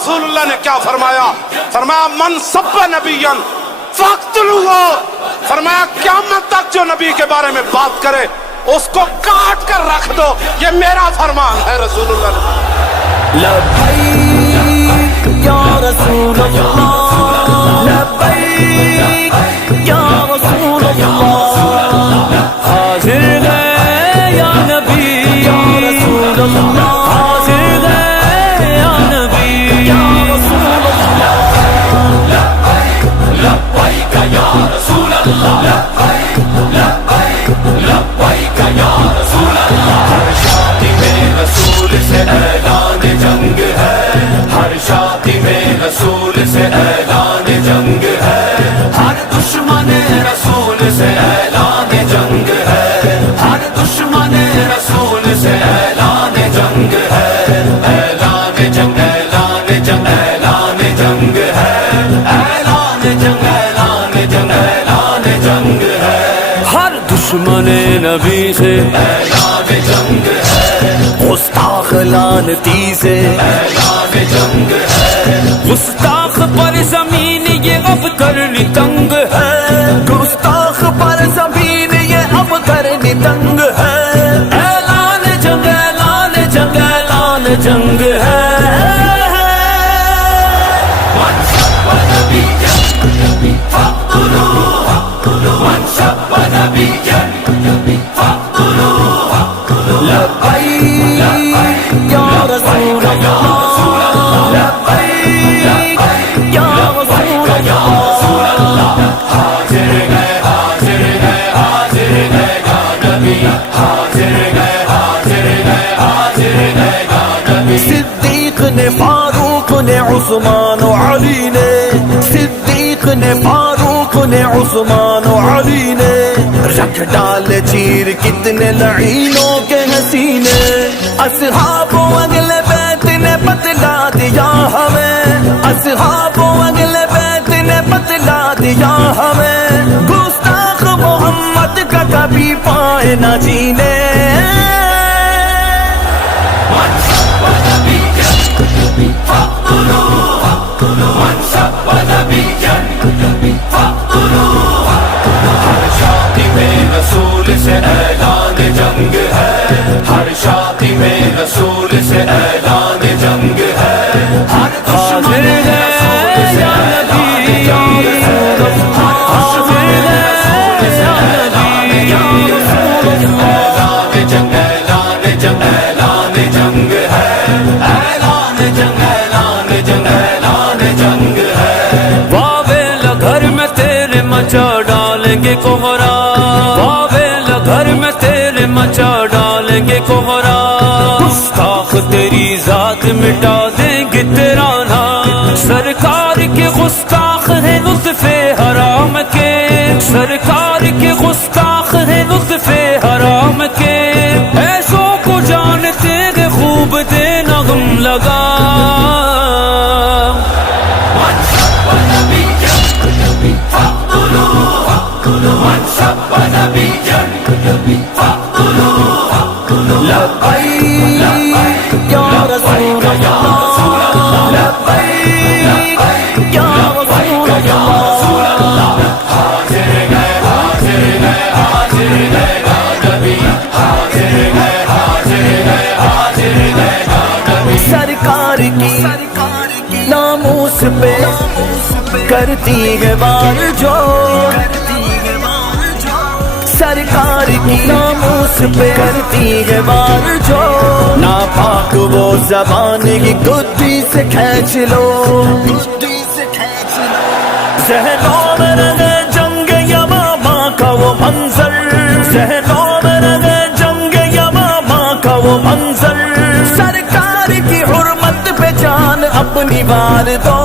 رسول اللہ نے کیا فرمایا؟ فرمایا من سب نبیًا فاقتلوہ، فرمایا قیامت تک جو نبی کے بارے میں بات کرے اس کو کاٹ کر رکھ دو، یہ میرا فرمان ہے رسول اللہ نے۔ لبیک یا رسول اللہ، لبیک یا رسول اللہ، حاضر ہے یا نبی یا رسول اللہ، حاضر ہے یا نبی یا رسول اللہ، لبیک لبیک یا رسول اللہ، لبیک لبیک لبیک یا رسول اللہ۔ ہر شادی میں رسول سے اعلان جنگ ہے، ہر شادی میں رسول سے اعلان جنگ ہے، ہر دشمن رسول سے اعلان جنگ ہے، ہر دشمن رسول سے اعلان جنگ ہے، اعلان جنگ اعلان جنگ اعلان جنگ ہے، اعلان جنگ اعلان جنگ اعلان جنگ ہے، ہر دشمن نبی سے اعلان جنگ ہے، گستاخ لعنتی سے اعلان جنگ ہے، گستاخ پر زمین یہ اب کرنی تنگ ہے، گستاخ پر زمین یہ اب کرنی تنگ ہے، اعلان جنگ اعلان جنگ اعلان جنگ ہے۔ من شب نبیًا فاقتلوہ، من شب نبیًا فاقتلوہ، لبیک یا رسول اللہ، لبیک یا رسول اللہ، حاضر ہے حاضر ہے حاضر ہے یا نبی، حاضر ہے حاضر ہے حاضر ہے یا نبی۔ صدیق نے فاروق نے عثمان و علی نے، صدیق نے فاروق نے عثمان و علی نے، رکھ ڈال چیر کتنے لعینوں کے حسینے، اصحاب و اہل بیت نے بتلا دیا ہمیں، اصحاب و اہل بیت نے بتلا دیا ہمیں، گستاخ محمد کا کبھی پائے نہ جینے۔ من شب نبیًا فاقتلوہ، من شب نبیًا فاقتلوہ، ہر شادی میں رسول سے اعلان جنگ ہے، ہر شادی میں رسول سے اعلان جنگ ہے، ہر دشمن رسول سے اعلان جنگ ہے، ہر دشمن رسول سے اعلان جنگ ہے، اعلان جنگ اعلان جنگ اعلان جنگ ہے، اعلان جنگ اعلان جنگ اعلان جنگ ہے۔ واویلا گھر میں تیرے مچا ڈالیں گے کوہرا، واویلا گھر میں تیرے مچا ڈالیں گے کوہرا، گستاخ تیری ذات مٹا دیں گے تیرا نام، سرکار کے گستاخ ہیں لطف حرام کے، سرکار کے گستاخ ہیں لطف حرام کے، ایسوں کو جانتے ہیں خوب دینا غم لگا۔ من شب نبیًا فاقتلوہ، من شب نبیًا فاقتلوہ، لبیک یا رسول اللہ، لبیک یا رسول اللہ، حاضر ہے حاضر ہے حاضر ہے یا نبی، حاضر ہے حاضر ہے حاضر ہے یا نبی۔ سرکار کی ناموس پہ کرتی ہے وار جو، سرکار کی ناموس پہ کرتی ہے وار جو، ناپاک وہ زبان کی گدی سے کھینچ لو، ذہنوں میں رہے جنگ یمامہ کا وہ منظر، ذہنوں میں رہے جنگ یمامہ کا وہ منظر، سرکار کی حرمت پہ جان اپنی وار دو۔